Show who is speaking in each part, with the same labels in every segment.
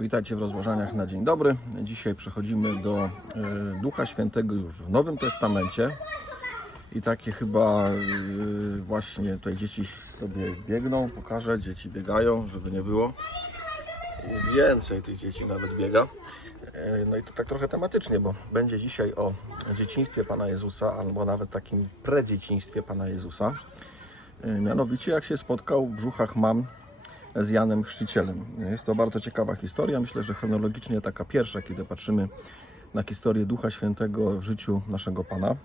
Speaker 1: Witajcie w rozważaniach na dzień dobry. Dzisiaj przechodzimy do e, Ducha Świętego już w Nowym Testamencie. I takie chyba e, właśnie tutaj dzieci sobie biegną, pokażę, dzieci biegają, żeby nie było. Więcej tych dzieci nawet biega. E, No i to tak trochę tematycznie, bo będzie dzisiaj o dzieciństwie Pana Jezusa, albo nawet takim predzieciństwie Pana Jezusa. Mianowicie jak się spotkał w brzuchach mam z Janem Chrzcicielem. Jest to bardzo ciekawa historia. Myślę, że chronologicznie taka pierwsza, kiedy patrzymy na historię Ducha Świętego w życiu naszego Pana.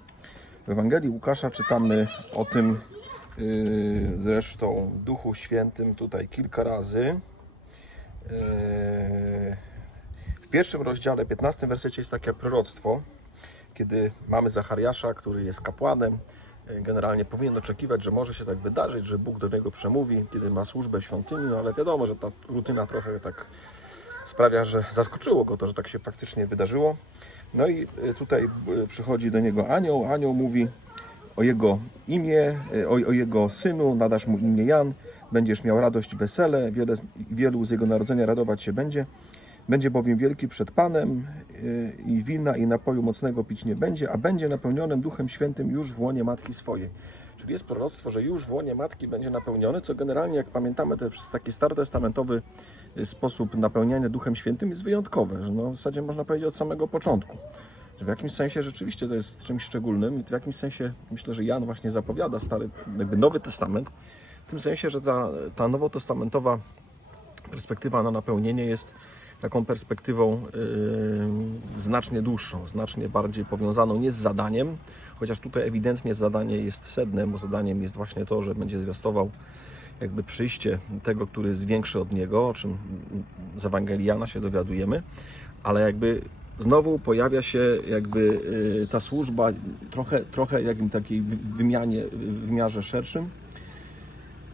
Speaker 1: W Ewangelii Łukasza czytamy o tym yy, zresztą Duchu Świętym tutaj kilka razy. Yy, w pierwszym rozdziale, 15 wersecie jest takie proroctwo, kiedy mamy Zachariasza, który jest kapłanem, generalnie powinien oczekiwać, że może się tak wydarzyć, że Bóg do niego przemówi, kiedy ma służbę w świątyni, no ale wiadomo, że ta rutyna trochę tak sprawia, że zaskoczyło go to, że tak się faktycznie wydarzyło. No i e, tutaj e, przychodzi do niego anioł, anioł mówi o jego imię, e, o, o jego synu, nadasz mu imię Jan, będziesz miał radość wesele, wiele, wielu z jego narodzenia radować się będzie. Będzie bowiem wielki przed Panem yy, i wina i napoju mocnego pić nie będzie, a będzie napełnionym Duchem Świętym już w łonie Matki swojej. Czyli jest proroctwo, że już w łonie Matki będzie napełniony, co generalnie, jak pamiętamy, jest taki starotestamentowy y, sposób napełniania Duchem Świętym jest wyjątkowy, że no, w zasadzie można powiedzieć od samego początku. W jakimś sensie rzeczywiście to jest czymś szczególnym i w jakimś sensie myślę, że Jan właśnie zapowiada stary, jakby Nowy Testament, w tym sensie, że ta, ta nowotestamentowa perspektywa na napełnienie jest taką perspektywą yy, znacznie dłuższą, znacznie bardziej powiązaną nie z zadaniem, chociaż tutaj ewidentnie zadanie jest sednem, bo zadaniem jest właśnie to, że będzie zwiastował jakby przyjście tego, który jest większy od niego, o czym z Ewangelii Jana się dowiadujemy, ale jakby znowu pojawia się jakby yy, ta służba trochę, trochę jakby takiej wy- wymianie, wymiarze szerszym,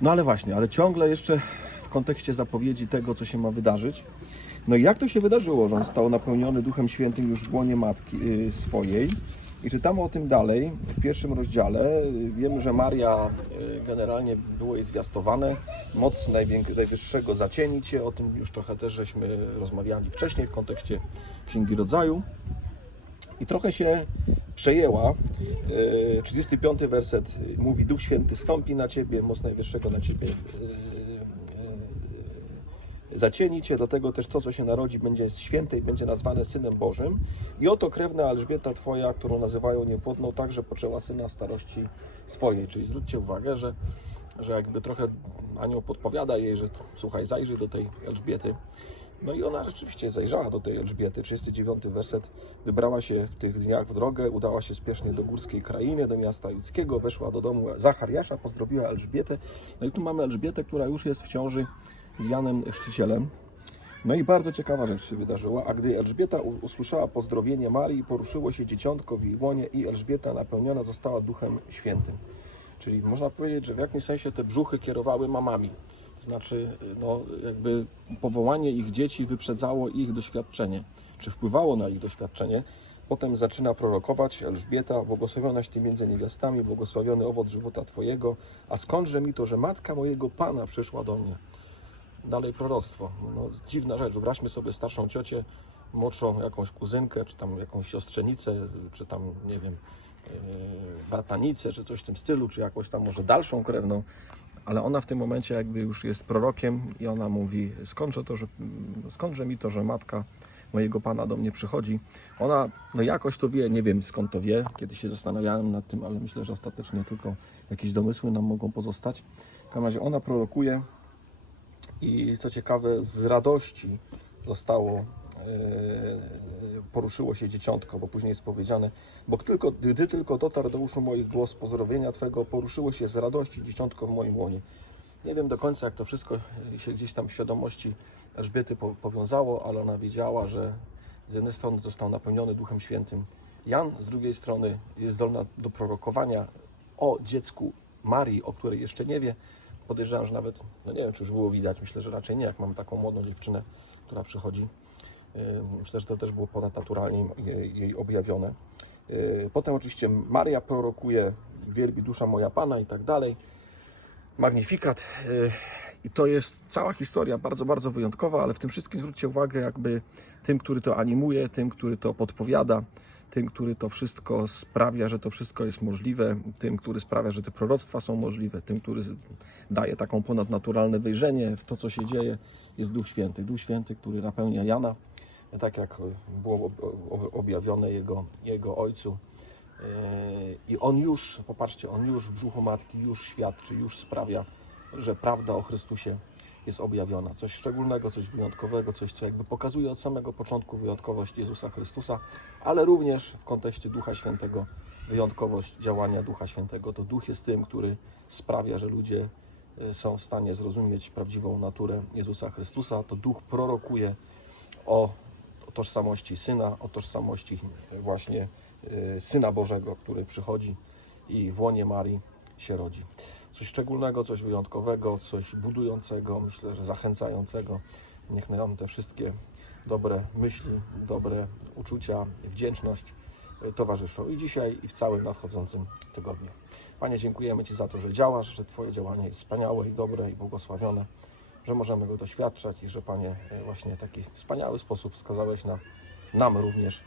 Speaker 1: no ale właśnie, ale ciągle jeszcze w kontekście zapowiedzi tego, co się ma wydarzyć. No i jak to się wydarzyło, że on został napełniony Duchem Świętym już w łonie matki y, swojej? I czytamy o tym dalej w pierwszym rozdziale. Y, Wiemy, że Maria y, generalnie było jej zwiastowane. Moc Najwyższego zacieni cię. O tym już trochę też żeśmy rozmawiali wcześniej w kontekście Księgi Rodzaju. I trochę się przejęła. Yy, 35 werset mówi: Duch Święty stąpi na ciebie, moc najwyższego na ciebie zacieni cię, dlatego też to, co się narodzi, będzie święte i będzie nazwane Synem Bożym. I oto krewna Elżbieta Twoja, którą nazywają niepłodną, także poczęła syna w starości swojej. Czyli zwróćcie uwagę, że, że jakby trochę anioł podpowiada jej, że słuchaj, zajrzyj do tej Elżbiety. No i ona rzeczywiście zajrzała do tej Elżbiety, 39 werset. Wybrała się w tych dniach w drogę, udała się spiesznie do górskiej krainy, do miasta judzkiego, weszła do domu Zachariasza, pozdrowiła Elżbietę. No i tu mamy Elżbietę, która już jest w ciąży z Janem Chrzcicielem. No i bardzo ciekawa rzecz się wydarzyła, a gdy Elżbieta usłyszała pozdrowienie Marii, poruszyło się dzieciątko w jej łonie i Elżbieta napełniona została Duchem Świętym. Czyli można powiedzieć, że w jakimś sensie te brzuchy kierowały mamami. To znaczy, no, jakby powołanie ich dzieci wyprzedzało ich doświadczenie, czy wpływało na ich doświadczenie. Potem zaczyna prorokować Elżbieta, błogosławionaś Ty między niewiastami, błogosławiony owoc żywota Twojego, a skądże mi to, że matka mojego Pana przyszła do mnie. Dalej proroctwo. No, dziwna rzecz. Wyobraźmy sobie starszą ciocię, młodszą jakąś kuzynkę, czy tam jakąś siostrzenicę, czy tam, nie wiem, yy, bratanicę, czy coś w tym stylu, czy jakąś tam może dalszą krewną, ale ona w tym momencie jakby już jest prorokiem i ona mówi, skądże to, że, skądże mi to, że matka mojego Pana do mnie przychodzi. Ona no jakoś to wie, nie wiem skąd to wie, kiedy się zastanawiałem nad tym, ale myślę, że ostatecznie tylko jakieś domysły nam mogą pozostać. W każdym razie ona prorokuje i co ciekawe, z radości zostało, e, poruszyło się dzieciątko, bo później jest powiedziane, bo tylko, gdy tylko dotarł do uszu moich głos pozdrowienia Twego, poruszyło się z radości dzieciątko w moim łonie. Nie wiem do końca, jak to wszystko się gdzieś tam w świadomości Elżbiety po- powiązało, ale ona wiedziała, że z jednej strony został napełniony Duchem Świętym Jan, z drugiej strony jest zdolna do prorokowania o dziecku Marii, o której jeszcze nie wie. Podejrzewam, że nawet, no nie wiem, czy już było widać, myślę, że raczej nie, jak mamy taką młodą dziewczynę, która przychodzi. Myślę, że to też było ponadnaturalnie jej, jej objawione. Potem oczywiście Maria prorokuje, wielbi dusza moja Pana i tak dalej. Magnifikat. I to jest cała historia bardzo, bardzo wyjątkowa, ale w tym wszystkim zwróćcie uwagę, jakby tym, który to animuje, tym, który to podpowiada, tym, który to wszystko sprawia, że to wszystko jest możliwe, tym, który sprawia, że te proroctwa są możliwe, tym, który daje taką ponadnaturalne wejrzenie w to, co się dzieje, jest Duch Święty. Duch Święty, który napełnia Jana, tak jak było ob- ob- objawione jego, jego ojcu. Yy, I on już, popatrzcie, on już w brzuchu matki już świadczy, już sprawia, że prawda o Chrystusie jest objawiona. Coś szczególnego, coś wyjątkowego, coś, co jakby pokazuje od samego początku wyjątkowość Jezusa Chrystusa, ale również w kontekście Ducha Świętego wyjątkowość działania Ducha Świętego. To Duch jest tym, który sprawia, że ludzie y, są w stanie zrozumieć prawdziwą naturę Jezusa Chrystusa. To Duch prorokuje o tożsamości Syna, o tożsamości właśnie y, Syna Bożego, który przychodzi i w łonie Marii się rodzi. Coś szczególnego, coś wyjątkowego, coś budującego, myślę, że zachęcającego. Niech nam te wszystkie dobre myśli, dobre uczucia, wdzięczność y, towarzyszą i dzisiaj, i w całym nadchodzącym tygodniu. Panie, dziękujemy Ci za to, że działasz, że Twoje działanie jest wspaniałe i dobre i błogosławione że możemy go doświadczać i że Panie e, właśnie w taki wspaniały sposób wskazałeś na, nam również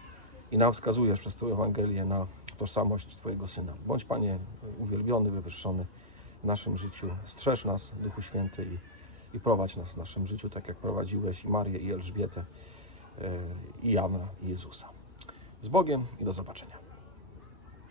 Speaker 1: i nam wskazujesz przez tę Ewangelię na tożsamość Twojego Syna. Bądź Panie uwielbiony, wywyższony w naszym życiu. Strzeż nas, Duchu Święty i, i prowadź nas w naszym życiu, tak jak prowadziłeś i Marię, i Elżbietę, e, i Jana, i Jezusa. Z Bogiem i do zobaczenia.